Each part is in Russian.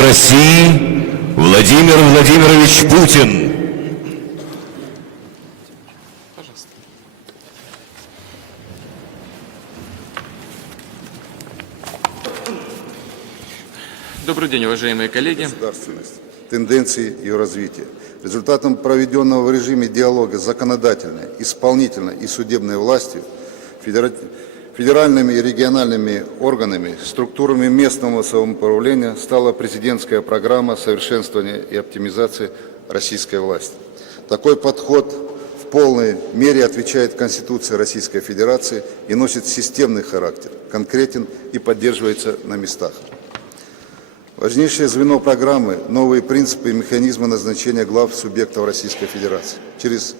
России Владимир Владимирович Путин. Пожалуйста. Добрый день, уважаемые коллеги. Государственность, тенденции ее развития. Результатом проведенного в режиме диалога с законодательной, исполнительной и судебной властью, федеральными и региональными органами, структурами местного самоуправления стала президентская программа совершенствования и оптимизации российской власти. Такой подход в полной мере отвечает Конституции Российской Федерации и носит системный характер, конкретен и поддерживается на местах. Важнейшее звено программы – новые принципы и механизмы назначения глав субъектов Российской Федерации через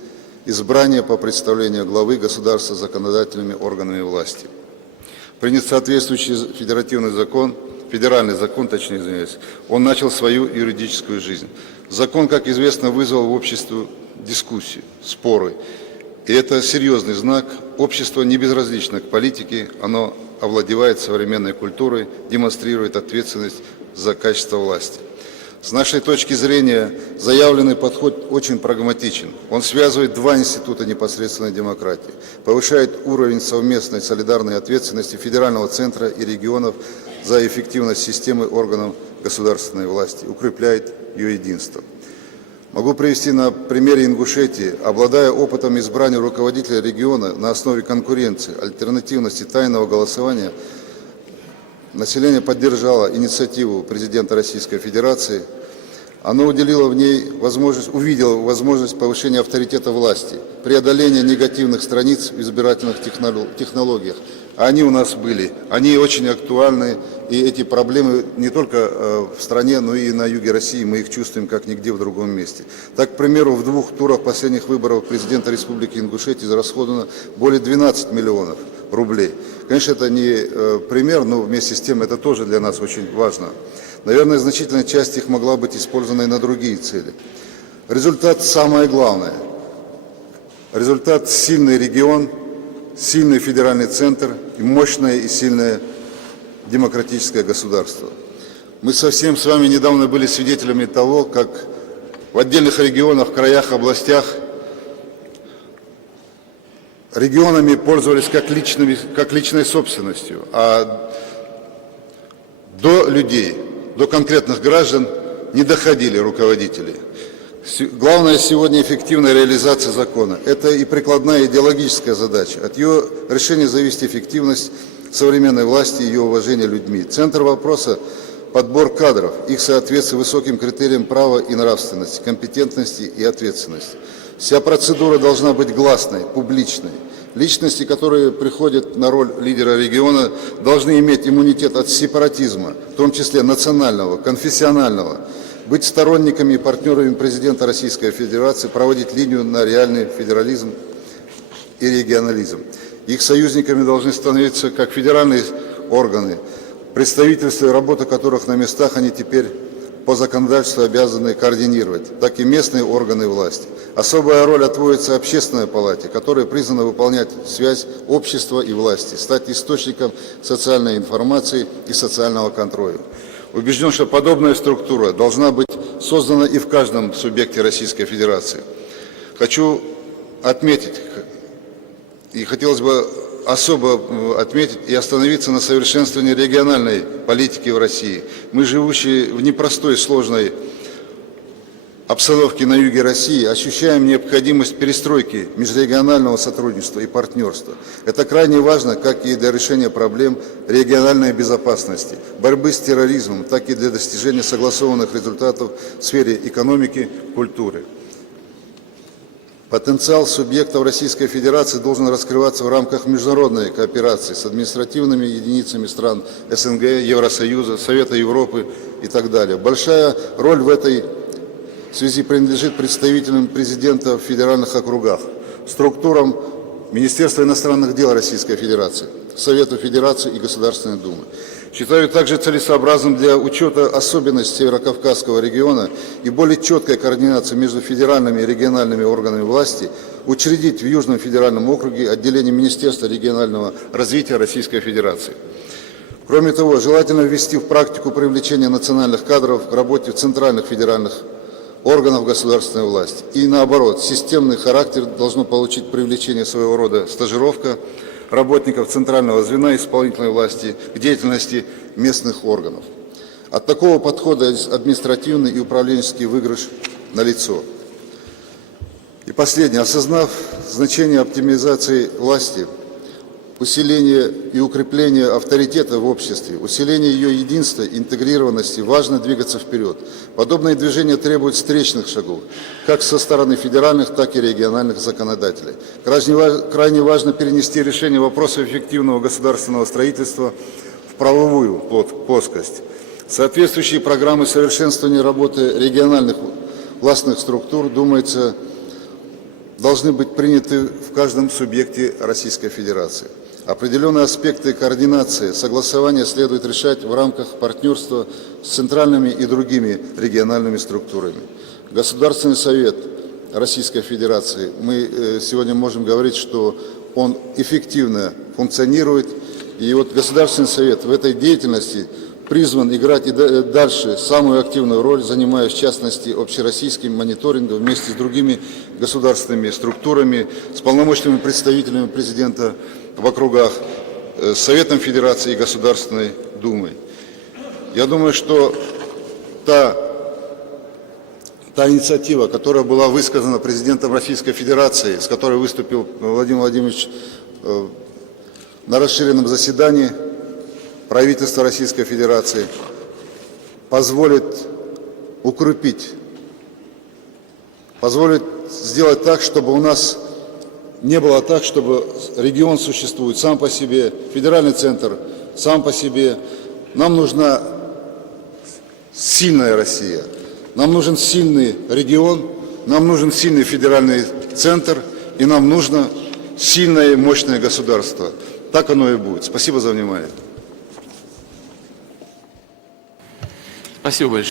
избрание по представлению главы государства законодательными органами власти. Принят соответствующий федеральный закон, он начал свою юридическую жизнь. Закон, как известно, вызвал в обществе дискуссии, споры. И это серьезный знак. Общество не безразлично к политике, оно овладевает современной культурой, демонстрирует ответственность за качество власти. С нашей точки зрения, заявленный подход очень прагматичен. Он связывает два института непосредственной демократии, повышает уровень совместной солидарной ответственности федерального центра и регионов за эффективность системы органов государственной власти, укрепляет ее единство. Могу привести на примере Ингушетии. Обладая опытом избрания руководителя региона на основе конкуренции, альтернативности, тайного голосования, население поддержало инициативу президента Российской Федерации. Оно увидело в возможность повышения авторитета власти, преодоления негативных страниц в избирательных технологиях. А они у нас были. Они очень актуальны, и эти проблемы не только в стране, но и на юге России. Мы их чувствуем как нигде в другом месте. Так, к примеру, в 2 турах последних выборов президента Республики Ингушетия израсходовано более 12 миллионов рублей. Конечно, это не пример, но вместе с тем это тоже для нас очень важно. Наверное, значительная часть их могла быть использована и на другие цели. Результат самое главное. Результат – сильный регион, сильный федеральный центр и мощное и сильное демократическое государство. Мы совсем с вами недавно были свидетелями того, как в отдельных регионах, краях, областях регионами пользовались как личной собственностью, а до людей, до конкретных граждан не доходили руководители. Главное сегодня эффективная реализация закона. Это и прикладная идеологическая задача. От ее решения зависит эффективность современной власти и ее уважение людьми. Центр вопроса – подбор кадров, их соответствие высоким критериям права и нравственности, компетентности и ответственности. Вся процедура должна быть гласной, публичной. Личности, которые приходят на роль лидера региона, должны иметь иммунитет от сепаратизма, в том числе национального, конфессионального, быть сторонниками и партнерами президента Российской Федерации, проводить линию на реальный федерализм и регионализм. Их союзниками должны становиться как федеральные органы, представительства и работа которых на местах они теперь по законодательству обязаны координировать, так и местные органы власти. Особая роль отводится Общественной палате, которая призвана выполнять связь общества и власти, стать источником социальной информации и социального контроля. Убежден, что подобная структура должна быть создана и в каждом субъекте Российской Федерации. Хочу отметить, и хотелось бы особо отметить и остановиться на совершенствовании региональной политики в России. Мы, живущие в непростой, сложной обстановке на юге России, ощущаем необходимость перестройки межрегионального сотрудничества и партнерства. Это крайне важно как и для решения проблем региональной безопасности, борьбы с терроризмом, так и для достижения согласованных результатов в сфере экономики, культуры. Потенциал субъектов Российской Федерации должен раскрываться в рамках международной кооперации с административными единицами стран СНГ, Евросоюза, Совета Европы и так далее. Большая роль в этой связи принадлежит представителям президента в федеральных округах, структурам Министерства иностранных дел Российской Федерации, Совету Федерации и Государственной Думы. Считаю также целесообразным для учета особенностей Северокавказского региона и более четкой координации между федеральными и региональными органами власти учредить в Южном федеральном округе отделение Министерства регионального развития Российской Федерации. Кроме того, желательно ввести в практику привлечения национальных кадров к работе в центральных федеральных органов государственной власти. И наоборот, системный характер должно получить привлечение своего рода стажировка работников центрального звена исполнительной власти к деятельности местных органов. От такого подхода административный и управленческий выигрыш налицо. И последнее. Осознав значение оптимизации власти, усиление и укрепление авторитета в обществе, усиление ее единства, интегрированности, важно двигаться вперед. Подобные движения требуют встречных шагов, как со стороны федеральных, так и региональных законодателей. Крайне важно перенести решение вопроса эффективного государственного строительства в правовую плоскость. Соответствующие программы совершенствования работы региональных властных структур, думается, должны быть приняты в каждом субъекте Российской Федерации. Определенные аспекты координации, согласования следует решать в рамках партнерства с центральными и другими региональными структурами. Государственный совет Российской Федерации, мы сегодня можем говорить, что он эффективно функционирует. И вот Государственный совет в этой деятельности призван играть и дальше самую активную роль, занимаясь в частности общероссийским мониторингом вместе с другими государственными структурами, с полномочными представителями президента в округах, с Советом Федерации и Государственной Думой. Я думаю, что та инициатива, которая была высказана президентом Российской Федерации, с которой выступил Владимир Владимирович на расширенном заседании правительства Российской Федерации, позволит укрепить, позволит сделать так, чтобы у нас не было так, чтобы регион существует сам по себе, федеральный центр сам по себе. Нам нужна сильная Россия, нам нужен сильный регион, нам нужен сильный федеральный центр, и нам нужно сильное и мощное государство. Так оно и будет. Спасибо за внимание. Спасибо большое.